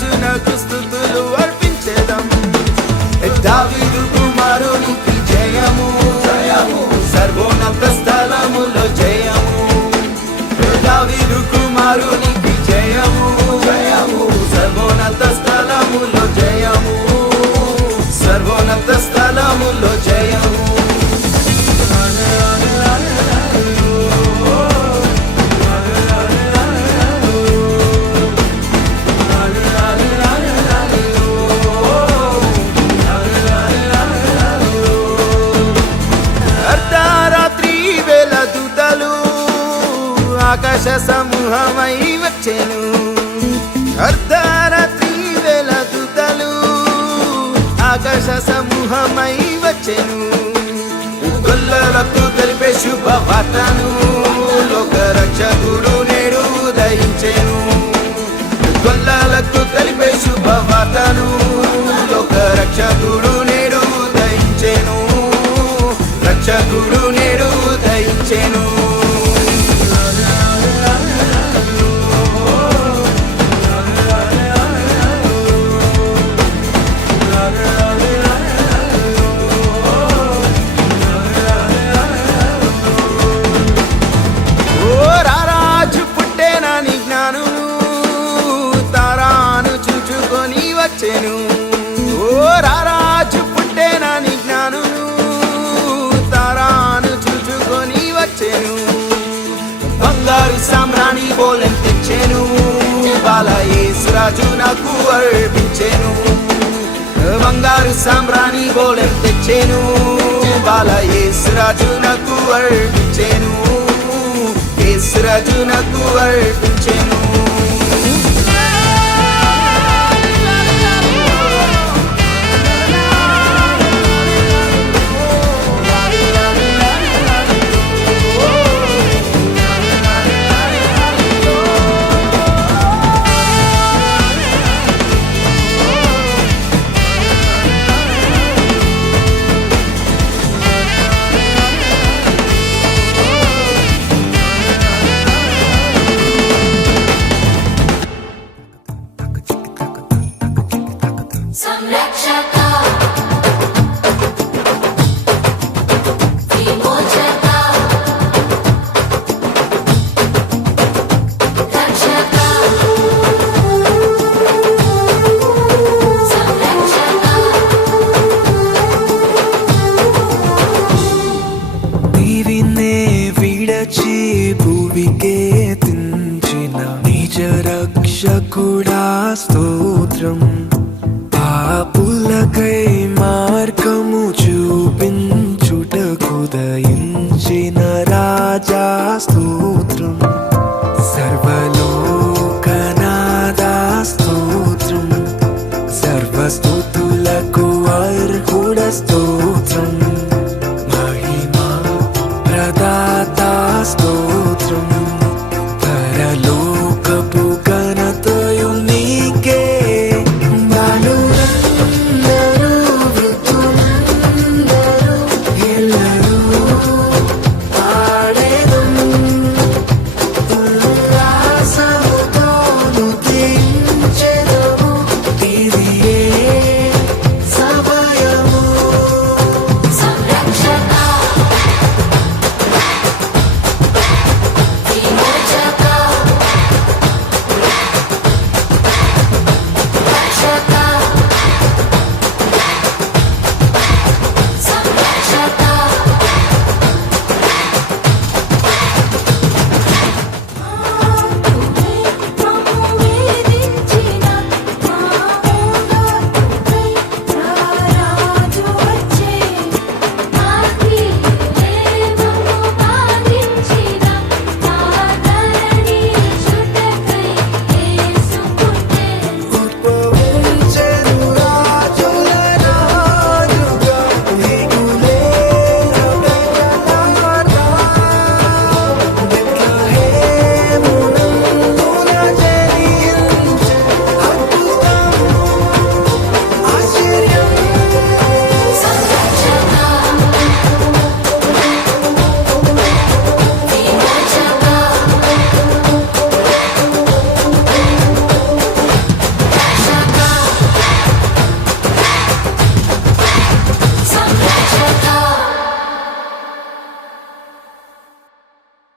రాజునకు స్తుతులు అర్పించెదం దావీదు కుమారునికి జయము జయము సర్వోన్నత స్థలములో జయము దావీదు కుమారునికి జయము జయము సర్వోన్నత స్థలములో జయము సర్వోన్నత స్థలములో జయము ఆకాశ సమూహమై వచ్చెను అర్ధరాత్రి వేళ దూతలు ఆకాశ సమూహమై వచ్చెను గొల్లలకు తెలిపే శుభవార్తను లోక రక్షకుడు నేడు ఉదయించెను గొల్లలకు తెలిపే శుభవార్తను లోక రక్షకుడు నేడు ఉదయించెను రక్షకుడు నేడు ఉదయించెను ఓ రారాజు పుట్టేనని జ్ఞానును తారాను చూచుకొని వచ్చెను బంగారు సామ్రాణి బోలెం తెచ్చెను బాల యేసు రాజు నాకు అర్పించెను బంగారు సామ్రాణి బోలెం తెచ్చెను బాల యేసు రాజు నాకు అర్పించెను యేసు రాజు నాకు అర్పించెను రక్షకుడా స్తోత్రం పాపులకై మార్గము చూపించుటకు దయించిన రాజా స్తోత్రం సర్వలోకనాదా స్తోత్రం సర్వస్తుతులకు అర్హుడ స్తోత్రం